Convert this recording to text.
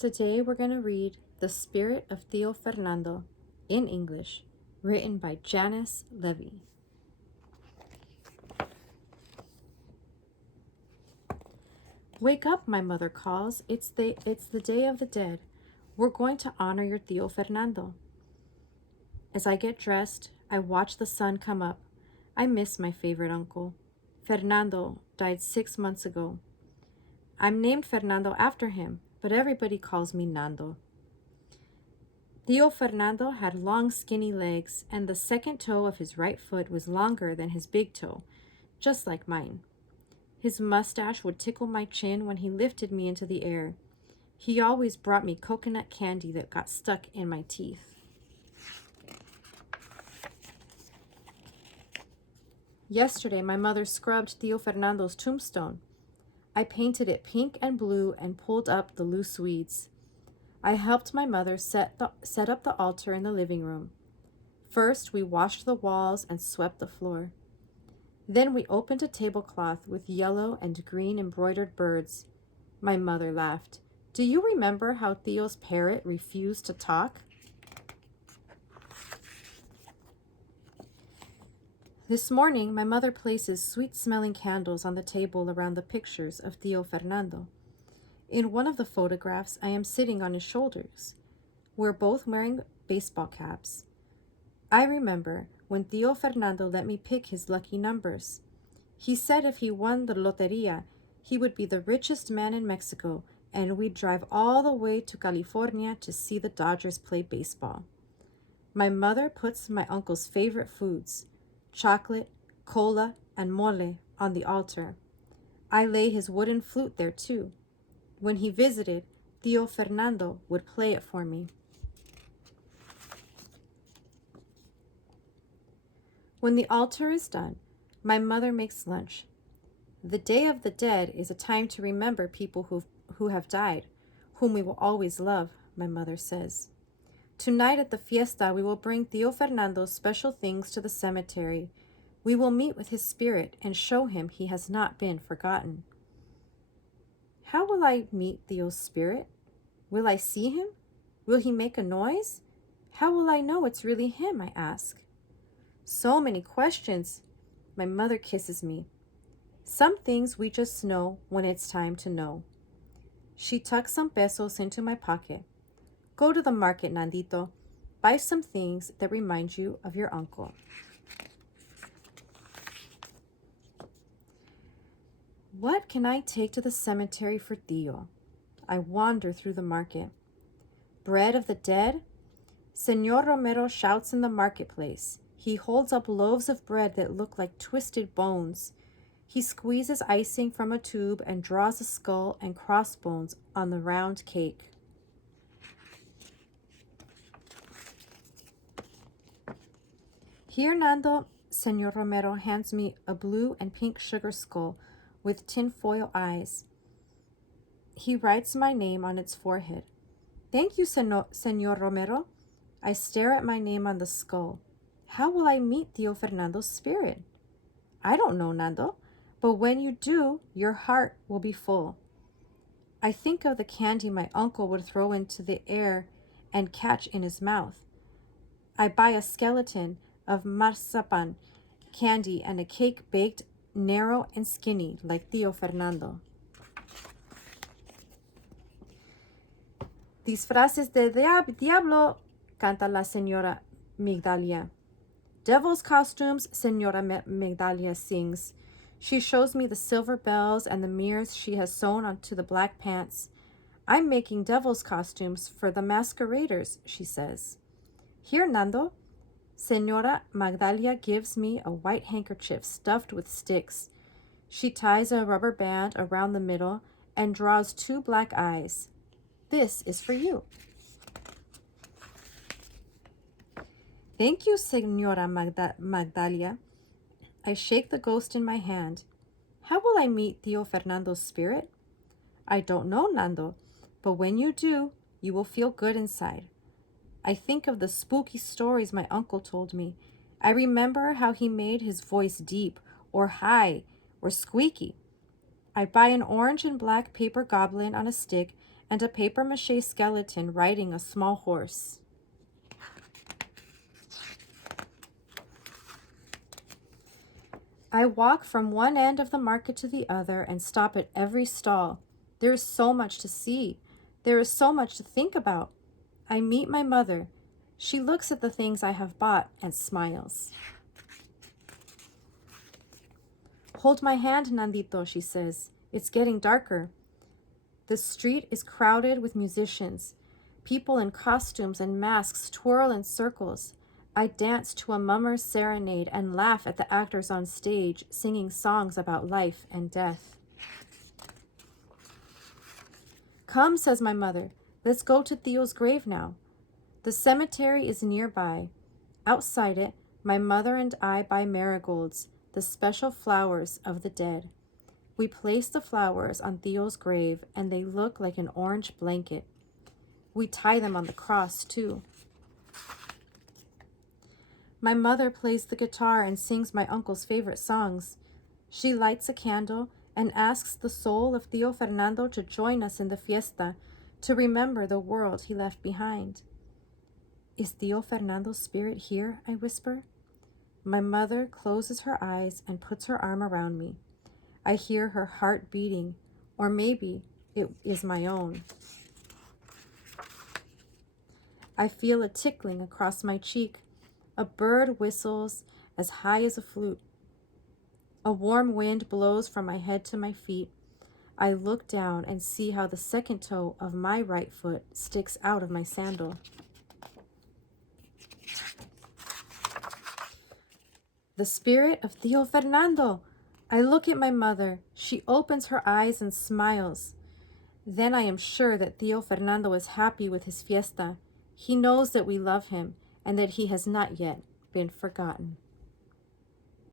Today we're going to read The Spirit of Tío Fernando in English, written by Janice Levy. Wake up, my mother calls. It's the Day of the Dead. We're going to honor your Tío Fernando. As I get dressed, I watch the sun come up. I miss my favorite uncle. Fernando died 6 months ago. I'm named Fernando after him, but everybody calls me Nando. Tío Fernando had long, skinny legs, and the second toe of his right foot was longer than his big toe, just like mine. His mustache would tickle my chin when he lifted me into the air. He always brought me coconut candy that got stuck in my teeth. Yesterday, my mother scrubbed Tío Fernando's tombstone. I painted it pink and blue and pulled up the loose weeds. I helped my mother set up the altar in the living room. First, we washed the walls and swept the floor. Then we opened a tablecloth with yellow and green embroidered birds. My mother laughed. Do you remember how Tío's parrot refused to talk? This morning, my mother places sweet-smelling candles on the table around the pictures of Tío Fernando. In one of the photographs, I am sitting on his shoulders. We're both wearing baseball caps. I remember when Tío Fernando let me pick his lucky numbers. He said if he won the loteria, he would be the richest man in Mexico, and we'd drive all the way to California to see the Dodgers play baseball. My mother puts my uncle's favorite foods, chocolate, cola, and mole, on the altar. I lay his wooden flute there too. When he visited, Tío Fernando would play it for me. When the altar is done, my mother makes lunch. The Day of the Dead is a time to remember people who have died, whom we will always love, my mother says. Tonight at the fiesta, we will bring Tío Fernando's special things to the cemetery. We will meet with his spirit and show him he has not been forgotten. How will I meet Tío's spirit? Will I see him? Will he make a noise? How will I know it's really him, I ask. So many questions. My mother kisses me. Some things we just know when it's time to know. She tucks some pesos into my pocket. Go to the market, Nandito. Buy some things that remind you of your uncle. What can I take to the cemetery for Tío? I wander through the market. Bread of the dead? Señor Romero shouts in the marketplace. He holds up loaves of bread that look like twisted bones. He squeezes icing from a tube and draws a skull and crossbones on the round cake. Here, Nando, Señor Romero hands me a blue and pink sugar skull with tinfoil eyes. He writes my name on its forehead. Thank you, Señor Romero. I stare at my name on the skull. How will I meet Tío Fernando's spirit? I don't know, Nando, but when you do, your heart will be full. I think of the candy my uncle would throw into the air and catch in his mouth. I buy a skeleton of marzipan candy and a cake baked narrow and skinny like Tío Fernando. Disfraces de diablo, canta la señora Migdalia. Devil's costumes, Señora Migdalia sings. She shows me the silver bells and the mirrors she has sewn onto the black pants. I'm making devil's costumes for the masqueraders, she says. Here, Nando. Señora Magdalia gives me a white handkerchief stuffed with sticks. She ties a rubber band around the middle and draws 2 black eyes. This is for you. Thank you, Señora Magdalia. I shake the ghost in my hand. How will I meet Tío Fernando's spirit? I don't know, Nando, but when you do, you will feel good inside. I think of the spooky stories my uncle told me. I remember how he made his voice deep or high or squeaky. I buy an orange and black paper goblin on a stick and a papier-mâché skeleton riding a small horse. I walk from one end of the market to the other and stop at every stall. There is so much to see. There is so much to think about. I meet my mother. She looks at the things I have bought and smiles. Hold my hand, Nandito, she says. It's getting darker. The street is crowded with musicians. People in costumes and masks twirl in circles. I dance to a mummer's serenade and laugh at the actors on stage singing songs about life and death. Come, says my mother, let's go to Theo's grave now. The cemetery is nearby. Outside it, my mother and I buy marigolds, the special flowers of the dead. We place the flowers on Theo's grave and they look like an orange blanket. We tie them on the cross too. My mother plays the guitar and sings my uncle's favorite songs. She lights a candle and asks the soul of Tío Fernando to join us in the fiesta, to remember the world he left behind. Is Tío Fernando's spirit here? I whisper. My mother closes her eyes and puts her arm around me. I hear her heart beating, or maybe it is my own. I feel a tickling across my cheek. A bird whistles as high as a flute. A warm wind blows from my head to my feet. I look down and see how the second toe of my right foot sticks out of my sandal. The spirit of Tío Fernando! I look at my mother. She opens her eyes and smiles. Then I am sure that Tío Fernando is happy with his fiesta. He knows that we love him and that he has not yet been forgotten.